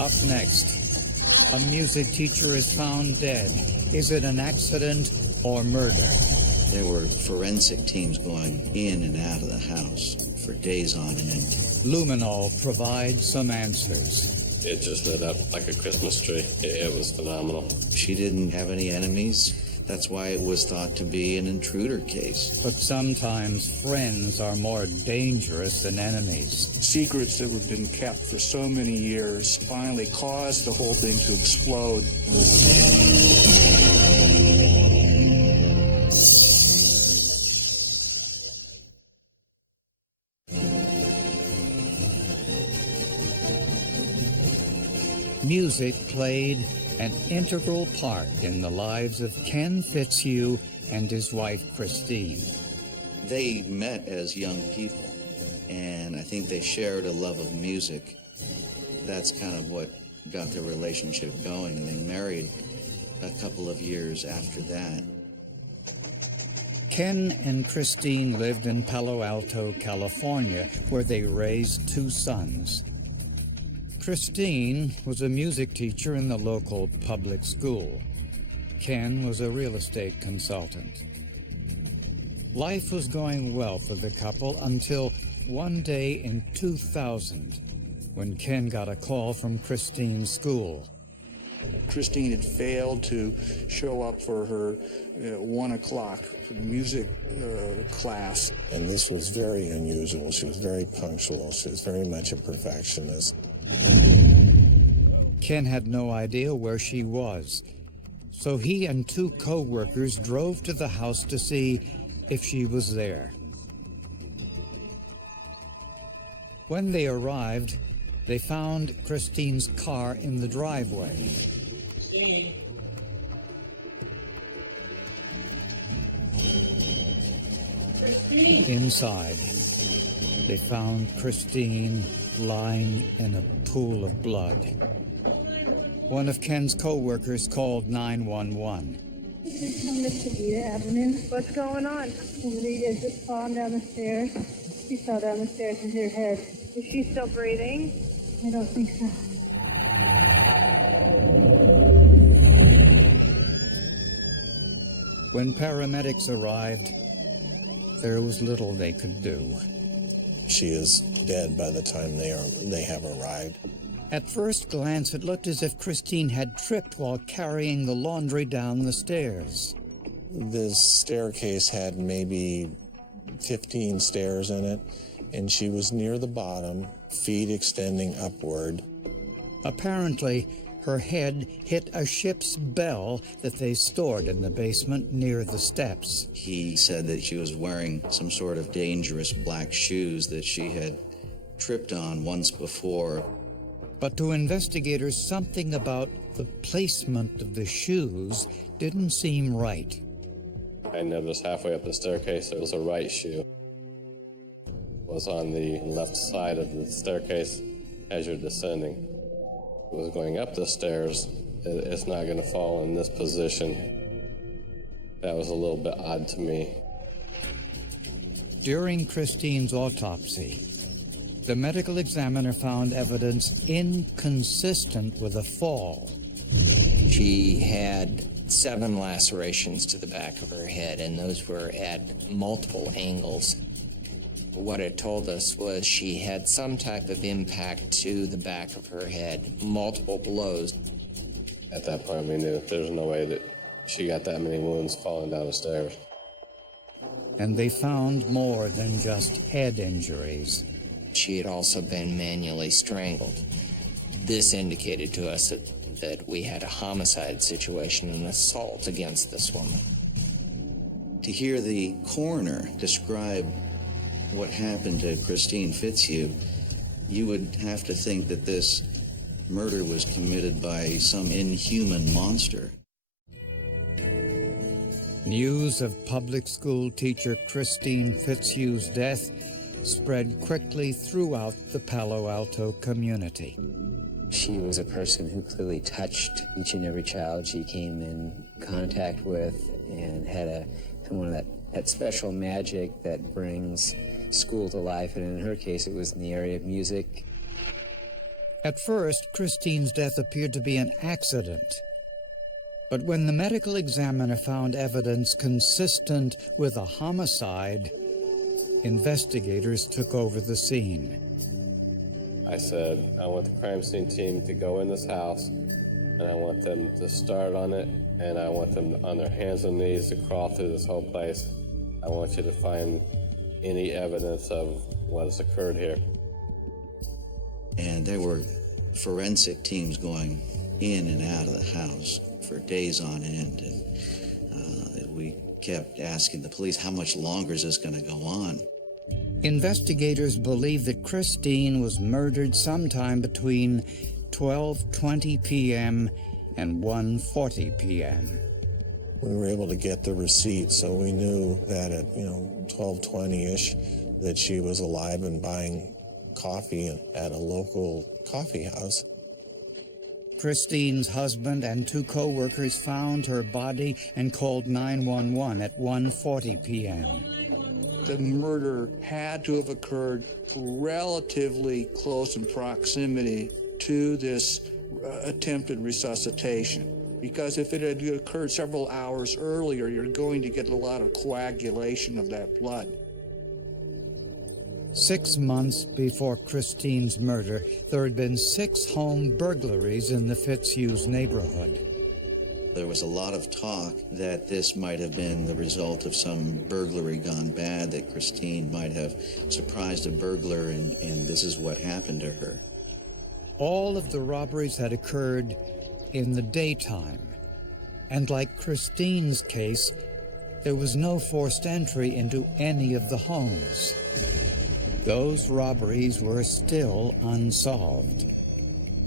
Up next, a music teacher is found dead. Is it an accident or murder? There were forensic teams going in and out of the house for days on end. Luminol provides some answers. It just lit up like a Christmas tree. It was phenomenal. She didn't have any enemies. That's why it was thought to be an intruder case. But sometimes friends are more dangerous than enemies. Secrets that have been kept for so many years finally caused the whole thing to explode. Music played an integral part in the lives of Ken Fitzhugh and his wife, Christine. They met as young people, and I think they shared a love of music. That's kind of what got their relationship going, and they married a couple of years after that. Ken and Christine lived in Palo Alto, California, where they raised 2 sons. Christine was a music teacher in the local public school. Ken was a real estate consultant. Life was going well for the couple until one day in 2000, when Ken got a call from Christine's school. Christine had failed to show up for her 1 o'clock music class. And this was very unusual. She was very punctual. She was very much a perfectionist. Ken had no idea where she was, so he and 2 co-workers drove to the house to see if she was there. When they arrived, they found Christine's car in the driveway. Christine. Inside, they found Christine lying in a pool of blood. One of Ken's co-workers called 911. What's going on? Somebody has just fallen down the stairs. She fell down the stairs and hit her head. Is she still breathing? I don't think so. When paramedics arrived, there was little they could do. She is dead by the time they have arrived. At first glance, it looked as if Christine had tripped while carrying the laundry down the stairs. This staircase had maybe 15 stairs in it, and she was near the bottom, feet extending upward. Apparently, her head hit a ship's bell that they stored in the basement near the steps. He said that she was wearing some sort of dangerous black shoes that she had tripped on once before. But to investigators, something about the placement of the shoes didn't seem right. I noticed halfway up the staircase there was a right shoe. It was on the left side of the staircase as you're descending. It was going up the stairs. It's not going to fall in this position. That was a little bit odd to me. During Christine's autopsy, the medical examiner found evidence inconsistent with a fall. She had 7 lacerations to the back of her head, and those were at multiple angles. What it told us was she had some type of impact to the back of her head, multiple blows. At that point, we knew there's no way that she got that many wounds falling down the stairs. And they found more than just head injuries. She had also been manually strangled. This indicated to us that we had a homicide situation, an assault against this woman. To hear the coroner describe what happened to Christine Fitzhugh, you would have to think that this murder was committed by some inhuman monster. News of public school teacher Christine Fitzhugh's death spread quickly throughout the Palo Alto community. She was a person who clearly touched each and every child she came in contact with and had someone of that special magic that brings school to life, and in her case it was in the area of music. At first, Christine's death appeared to be an accident. But when the medical examiner found evidence consistent with a homicide, investigators took over the scene. I said, I want the crime scene team to go in this house, and I want them to start on it, and I want them on their hands and knees to crawl through this whole place. I want you to find any evidence of what has occurred here. And there were forensic teams going in and out of the house for days on end. And we kept asking the police, how much longer is this going to go on? Investigators believe that Christine was murdered sometime between 12:20 p.m. and 1:40 p.m. We were able to get the receipt, so we knew that at 12:20-ish that she was alive and buying coffee at a local coffee house. Christine's husband and two co-workers found her body and called 911 at 1:40 p.m. The murder had to have occurred relatively close in proximity to this attempted resuscitation. Because if it had occurred several hours earlier, you're going to get a lot of coagulation of that blood. 6 months before Christine's murder, there had been 6 home burglaries in the Fitzhughs neighborhood. There was a lot of talk that this might have been the result of some burglary gone bad, that Christine might have surprised a burglar and this is what happened to her. All of the robberies had occurred in the daytime, and like Christine's case, there was no forced entry into any of the homes. Those robberies were still unsolved.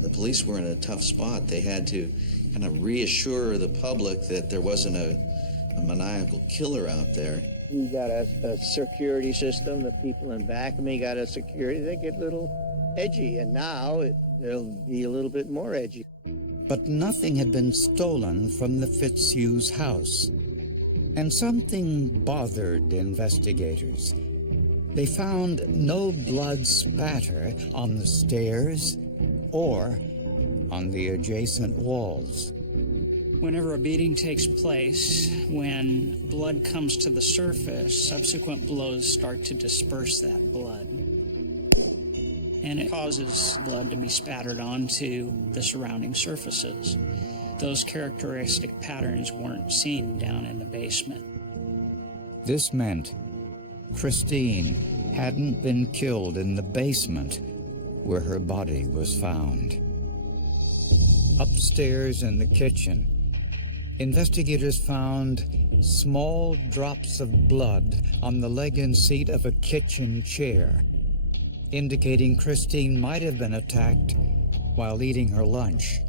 The police were in a tough spot. They had to kind of reassure the public that there wasn't a maniacal killer out there. You got a security system, the people in back of me got a security, they get a little edgy, and now they'll be a little bit more edgy. But nothing had been stolen from the Fitzhughs' house, and something bothered investigators. They found no blood spatter on the stairs or on the adjacent walls. Whenever a beating takes place, when blood comes to the surface, subsequent blows start to disperse that blood. And it causes blood to be spattered onto the surrounding surfaces. Those characteristic patterns weren't seen down in the basement. This meant Christine hadn't been killed in the basement where her body was found. Upstairs in the kitchen, investigators found small drops of blood on the leg and seat of a kitchen chair, indicating Christine might have been attacked while eating her lunch.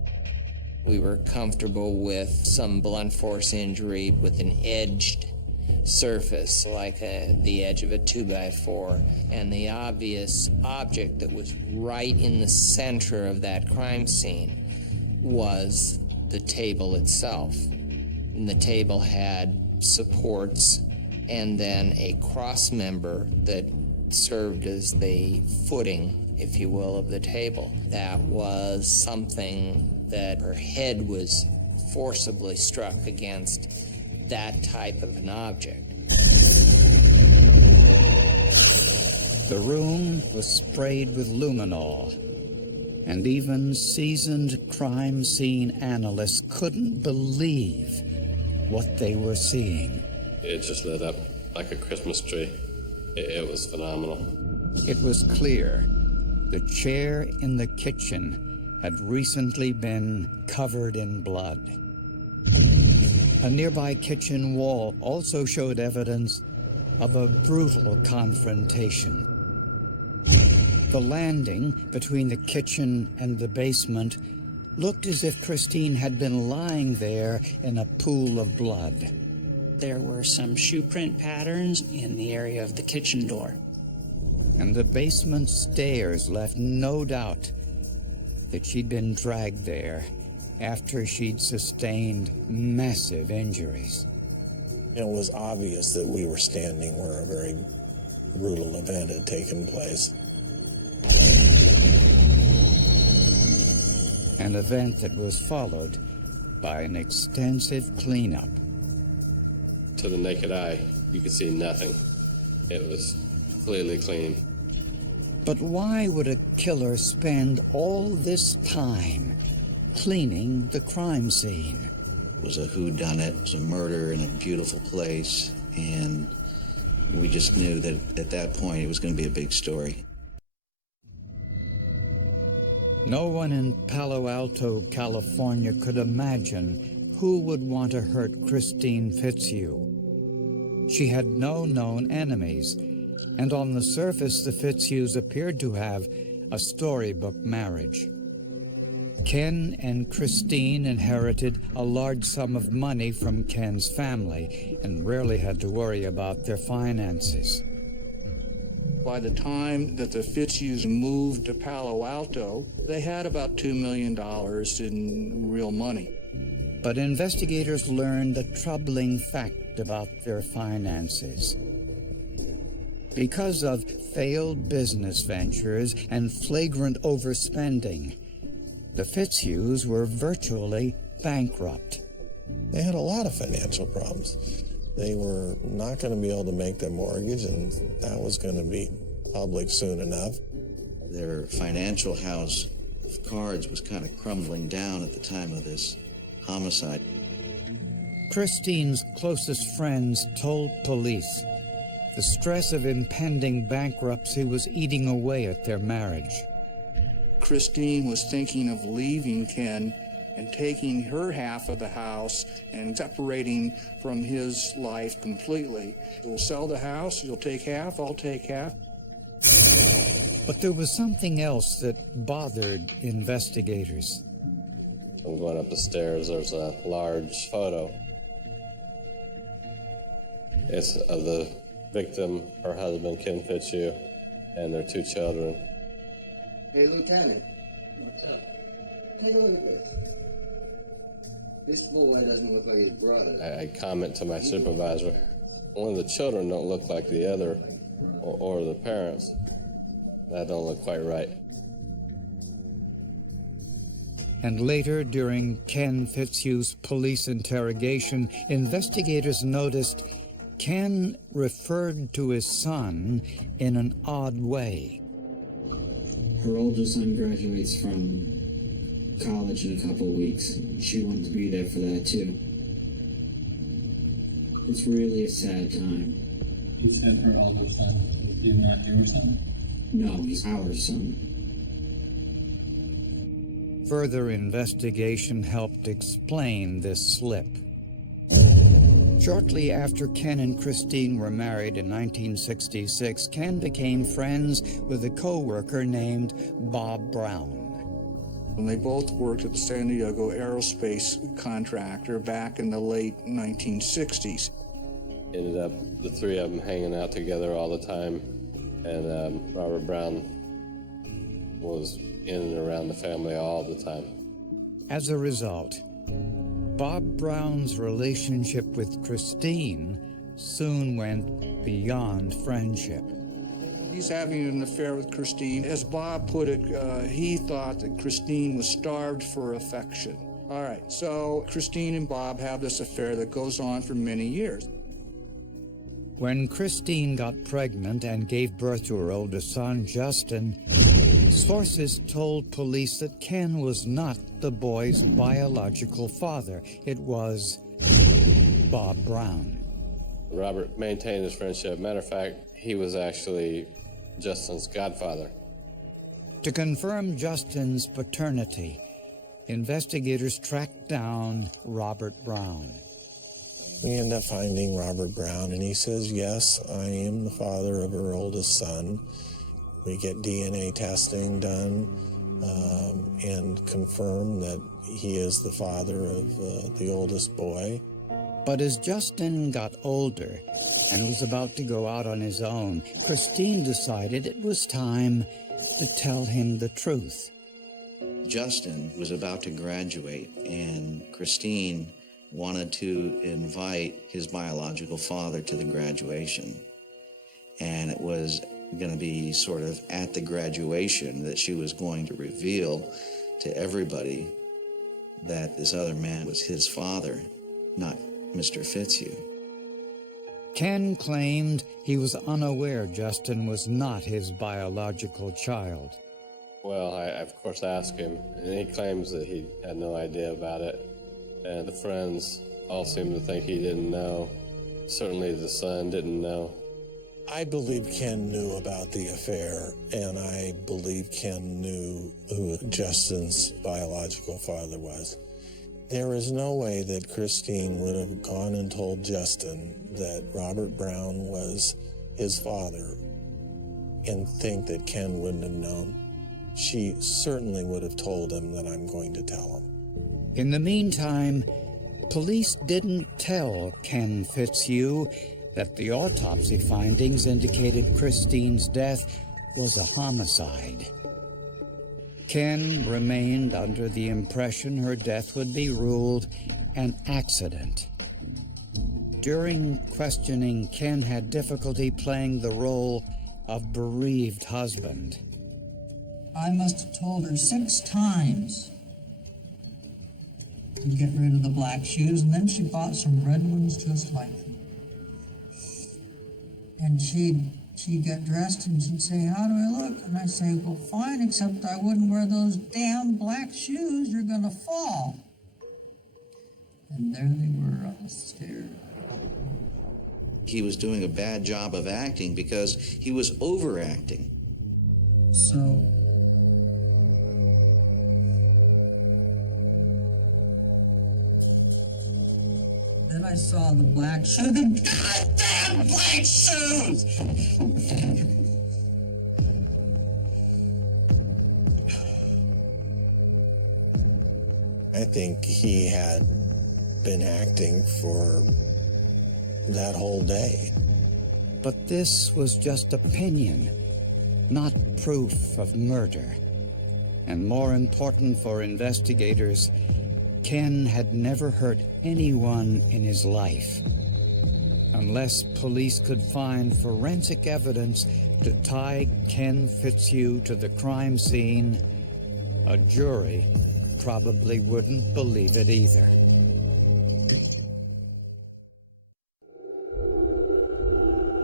We were comfortable with some blunt force injury with an edged surface like the edge of a 2x4, and the obvious object that was right in the center of that crime scene was the table itself. And the table had supports and then a cross member that served as the footing, if you will, of the table. That was something that her head was forcibly struck against that type of an object. The room was sprayed with luminol, and even seasoned crime scene analysts couldn't believe what they were seeing. It just lit up like a Christmas tree. It was phenomenal. It was clear the chair in the kitchen had recently been covered in blood. A nearby kitchen wall also showed evidence of a brutal confrontation. The landing between the kitchen and the basement looked as if Christine had been lying there in a pool of blood. There were some shoe print patterns in the area of the kitchen door. And the basement stairs left no doubt that she'd been dragged there after she'd sustained massive injuries. It was obvious that we were standing where a very brutal event had taken place. an event that was followed by an extensive cleanup. To the naked eye, you could see nothing. It was clearly clean. But why would a killer spend all this time cleaning the crime scene? It was a whodunit. It was a murder in a beautiful place, and we just knew that at that point it was going to be a big story. No one in Palo Alto, California could imagine who would want to hurt Christine Fitzhugh. She had no known enemies, and on the surface the Fitzhughs appeared to have a storybook marriage. Ken and Christine inherited a large sum of money from Ken's family and rarely had to worry about their finances. By the time that the Fitzhughs moved to Palo Alto, they had about $2 million in real money. But investigators learned a troubling fact about their finances. Because of failed business ventures and flagrant overspending, the Fitzhughs were virtually bankrupt. They had a lot of financial problems. They were not going to be able to make their mortgage, and that was going to be public soon enough. Their financial house of cards was kind of crumbling down at the time of this homicide. Christine's closest friends told police the stress of impending bankruptcy was eating away at their marriage. Christine was thinking of leaving Ken and taking her half of the house and separating from his life completely. We'll sell the house, you'll take half, I'll take half. But there was something else that bothered investigators. I'm going up the stairs, there's a large photo. It's of the victim, her husband, Ken Fitzhugh, and their 2 children. Hey, Lieutenant, what's up? Take a look at this. This boy doesn't look like his brother. I comment to my supervisor, one of the children don't look like the other, or the parents. That don't look quite right. And later, during Ken Fitzhugh's police interrogation, investigators noticed Ken referred to his son in an odd way. Her older son graduates from college in a couple of weeks. She wanted to be there for that, too. It's really a sad time. You said her older son. He's not your son? No, he's our son. Further investigation helped explain this slip. Shortly after Ken and Christine were married in 1966, Ken became friends with a co-worker named Bob Brown. And they both worked at the San Diego Aerospace Contractor back in the late 1960s. Ended up the 3 of them hanging out together all the time, and Robert Brown was in and around the family all the time. As a result, Bob Brown's relationship with Christine soon went beyond friendship. He's having an affair with Christine. As Bob put it, he thought that Christine was starved for affection. All right, so Christine and Bob have this affair that goes on for many years. When Christine got pregnant and gave birth to her oldest son, Justin, sources told police that Ken was not the boy's biological father. It was Bob Brown. Robert maintained his friendship. Matter of fact, he was actually Justin's godfather. To confirm Justin's paternity, investigators tracked down Robert Brown. We end up finding Robert Brown, and he says, yes, I am the father of her oldest son. We get DNA testing done and confirm that he is the father of the oldest boy. But as Justin got older and was about to go out on his own, Christine decided it was time to tell him the truth. Justin was about to graduate, and Christine wanted to invite his biological father to the graduation. And it was going to be sort of at the graduation that she was going to reveal to everybody that this other man was his father, not Mr. Fitzhugh. Ken claimed he was unaware Justin was not his biological child. Well, I of course asked him, and he claims that he had no idea about it. And the friends all seem to think he didn't know. Certainly the son didn't know. I believe Ken knew about the affair, and I believe Ken knew who Justin's biological father was. There is no way that Christine would have gone and told Justin that Robert Brown was his father and think that Ken wouldn't have known. She certainly would have told him that I'm going to tell him. In the meantime, police didn't tell Ken Fitzhugh that the autopsy findings indicated Christine's death was a homicide. Ken remained under the impression her death would be ruled an accident. During questioning, Ken had difficulty playing the role of bereaved husband. I must have told her 6 times to get rid of the black shoes, and then she bought some red ones just like them. And she'd get dressed and she'd say, "How do I look?" And I'd say, "Well, fine, except I wouldn't wear those damn black shoes. You're gonna fall." And there they were on the stairs. He was doing a bad job of acting because he was overacting. So then I saw the black shoes. The goddamn black shoes! I think he had been acting for that whole day. But this was just opinion, not proof of murder. And more important for investigators, Ken had never hurt anyone in his life. Unless police could find forensic evidence to tie Ken Fitzhugh to the crime scene, a jury probably wouldn't believe it either.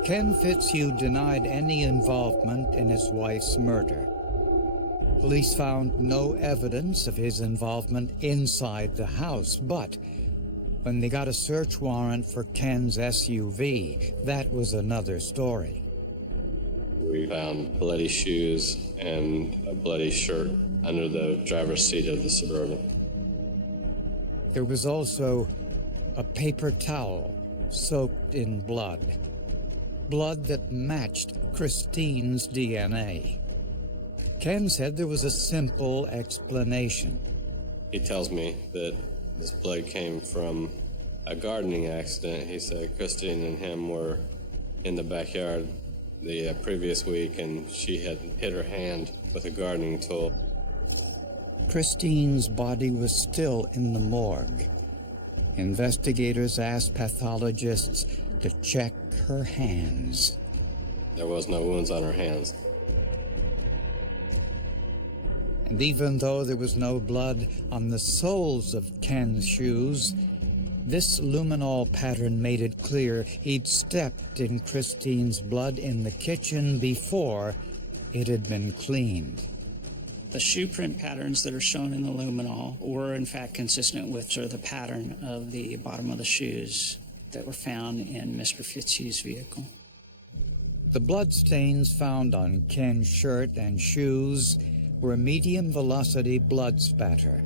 Ken Fitzhugh denied any involvement in his wife's murder. Police found no evidence of his involvement inside the house, but when they got a search warrant for Ken's SUV, that was another story. We found bloody shoes and a bloody shirt under the driver's seat of the Suburban. There was also a paper towel soaked in blood. Blood that matched Christine's DNA. Ken said there was a simple explanation. He tells me that this blood came from a gardening accident. He said Christine and him were in the backyard the previous week, and she had hit her hand with a gardening tool. Christine's body was still in the morgue. Investigators asked pathologists to check her hands. There was no wounds on her hands. And even though there was no blood on the soles of Ken's shoes, this luminol pattern made it clear he'd stepped in Christine's blood in the kitchen before it had been cleaned. The shoe print patterns that are shown in the luminol were in fact consistent with sort of the pattern of the bottom of the shoes that were found in Mr. Fitzhugh's vehicle. The bloodstains found on Ken's shirt and shoes were medium-velocity blood spatter.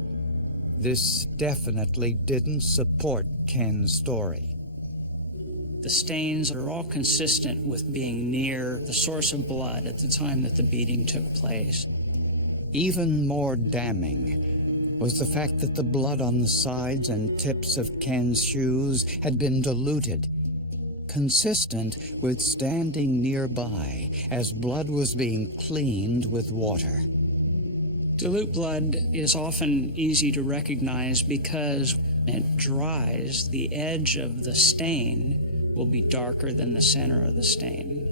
This definitely didn't support Ken's story. The stains are all consistent with being near the source of blood at the time that the beating took place. Even more damning was the fact that the blood on the sides and tips of Ken's shoes had been diluted, consistent with standing nearby as blood was being cleaned with water. Dilute blood is often easy to recognize because when it dries, the edge of the stain will be darker than the center of the stain.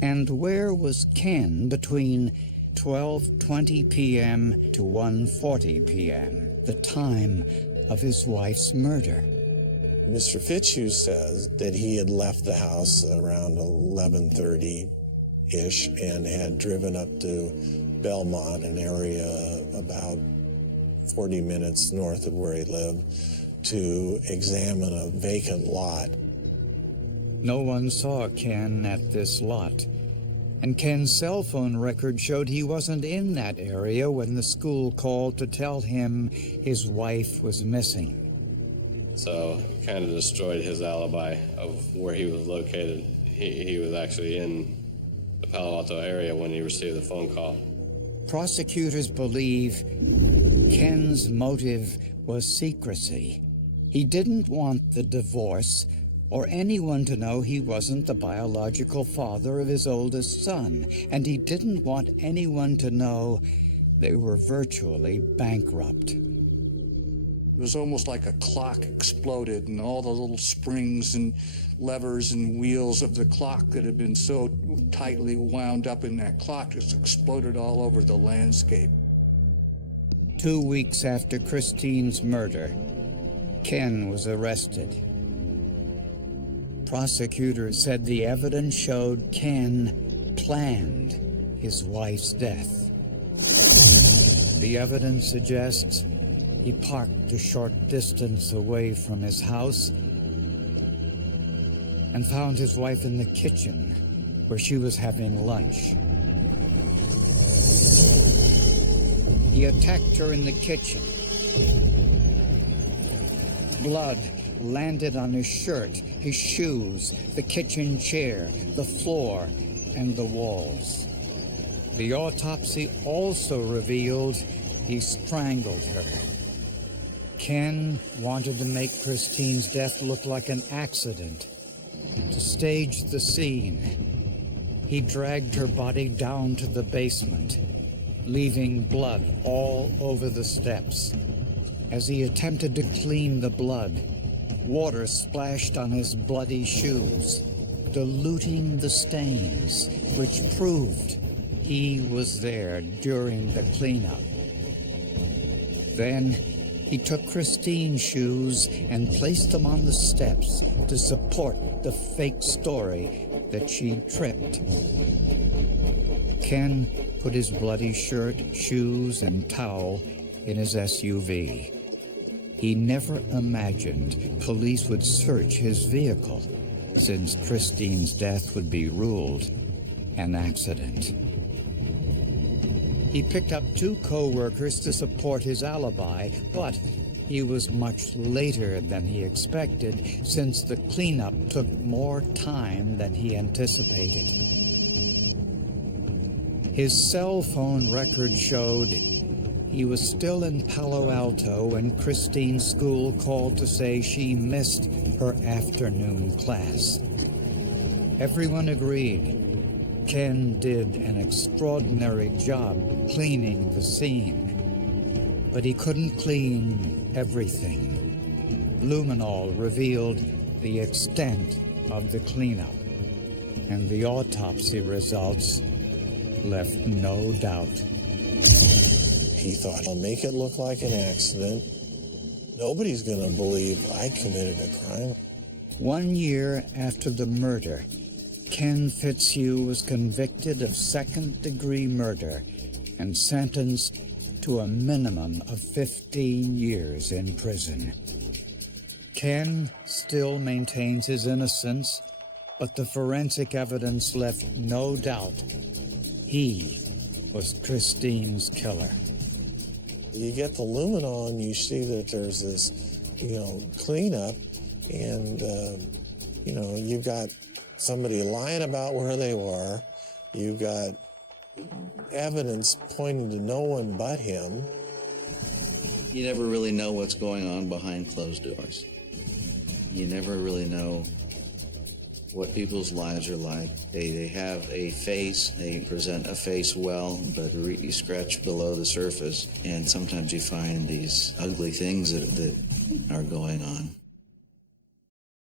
And where was Ken between 12:20 p.m. to 1:40 p.m., the time of his wife's murder. Mr. Fitzhugh says that he had left the house around 11:30-ish and had driven up to Belmont, an area about 40 minutes north of where he lived, to examine a vacant lot. No one saw Ken at this lot, and Ken's cell phone record showed he wasn't in that area when the school called to tell him his wife was missing. So it kind of destroyed his alibi of where he was located. He was actually in the Palo Alto area when he received the phone call. Prosecutors believe Ken's motive was secrecy. He didn't want the divorce or anyone to know he wasn't the biological father of his oldest son, and he didn't want anyone to know they were virtually bankrupt. It was almost like a clock exploded, and all the little springs and levers and wheels of the clock that had been so tightly wound up in that clock just exploded all over the landscape. 2 weeks after Christine's murder, Ken was arrested. Prosecutors said the evidence showed Ken planned his wife's death. The evidence suggests he parked a short distance away from his house and found his wife in the kitchen where she was having lunch. He attacked her in the kitchen. Blood landed on his shirt, his shoes, the kitchen chair, the floor, and the walls. The autopsy also revealed he strangled her. Ken wanted to make Christine's death look like an accident, to stage the scene. He dragged her body down to the basement, leaving blood all over the steps. As he attempted to clean the blood, water splashed on his bloody shoes, diluting the stains, which proved he was there during the cleanup. Then he took Christine's shoes and placed them on the steps to support the fake story that she tripped. Ken put his bloody shirt, shoes, and towel in his SUV. He never imagined police would search his vehicle, since Christine's death would be ruled an accident. He picked up 2 co-workers to support his alibi, but he was much later than he expected, since the cleanup took more time than he anticipated. His cell phone record showed he was still in Palo Alto when Christine's school called to say she missed her afternoon class. Everyone agreed Ken did an extraordinary job cleaning the scene, but he couldn't clean everything. Luminol revealed the extent of the cleanup, and the autopsy results left no doubt. He thought, I'll make it look like an accident. Nobody's going to believe I committed a crime. 1 year after the murder, Ken Fitzhugh was convicted of second-degree murder and sentenced to a minimum of 15 years in prison. Ken still maintains his innocence, but the forensic evidence left no doubt he was Christine's killer. You get the luminol and you see that there's this, cleanup, and, you've got somebody lying about where they were. You've got evidence pointing to no one but him. You never really know what's going on behind closed doors. You never really know what people's lives are like. They have a face, they present a face well, but you scratch below the surface, and sometimes you find these ugly things that are going on.